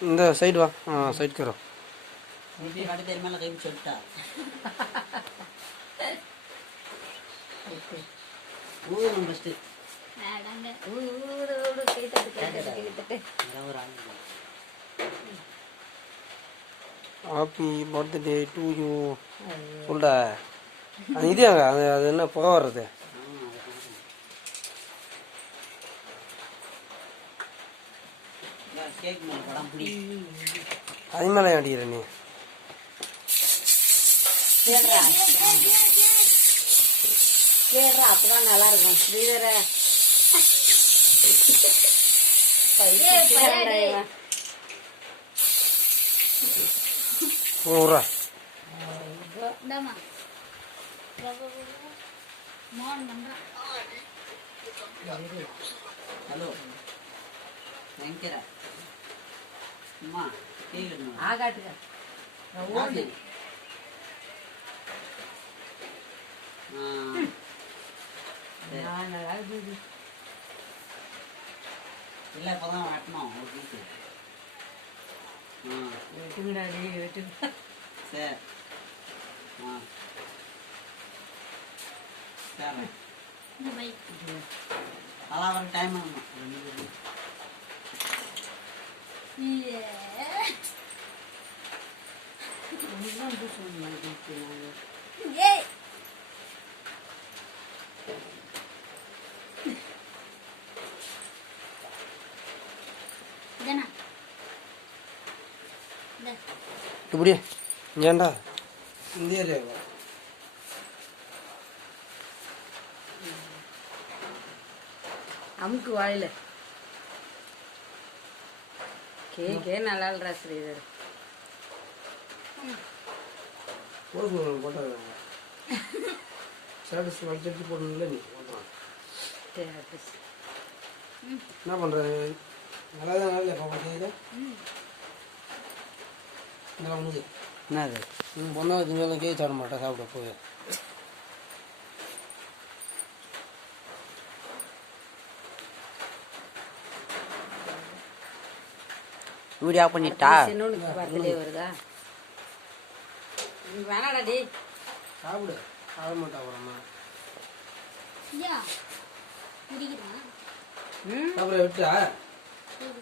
இந்த சைடு வா? ஆ சைடு கரோ. ஹாப்பி பர்த்டே டு யூ அது இது அங்க, அது அது என்ன புகை வர்றது ஆ, அதை காட்டுங்க. இந்தா, அடிக்கிற நீ. கேடுறா அப்பதான் நல்லா இருக்கும் ஸ்ரீதர பைத்தியக்காரன்டா ஹலோ. வெங்கர ஆகாட்டுங்க ஓடு. இல்லை இப்போ தான் வெட்டணும் ஒரு பீஸு ஆ. வெட்டுங்கடா டேய் வெட்டுங்க சரி. ஆ. சரி. நல்லா வர டைம் ஆகணும். ஒண்ணுதான் பூசு மாட்டேங்குது நானு. ஏய். இதானா? இந்தா. இப்படி ஏன்டா இந்த ஏரியாவா அமுக்கு வாயில கேக்கே நல்லா இல்லடா ஸ்ரீதர் போட்டு போட்டாங்க ஸ்டேட்டஸ் வடிச்சடிச்சு போடணும்ல நீ? போட்டுறான் என்ன பண்ணுறது நல்லா தான் நல்லா இப்போ பார்த்தீங்களா நல்லா ஒன்று என்னது? ம் பொண்ணா திங்க கேக் சாப்பிட மாட்டேன் சாப்பிட போய் வீடியோ பண்ணிட்டா? வருதா? வேணாடா டேய் சாப்பிடு சாப்பிட மாட்டா அப்புறமா ஐயா. குடிக்கிறான். ம் சாப்பிட விட்டா சரி.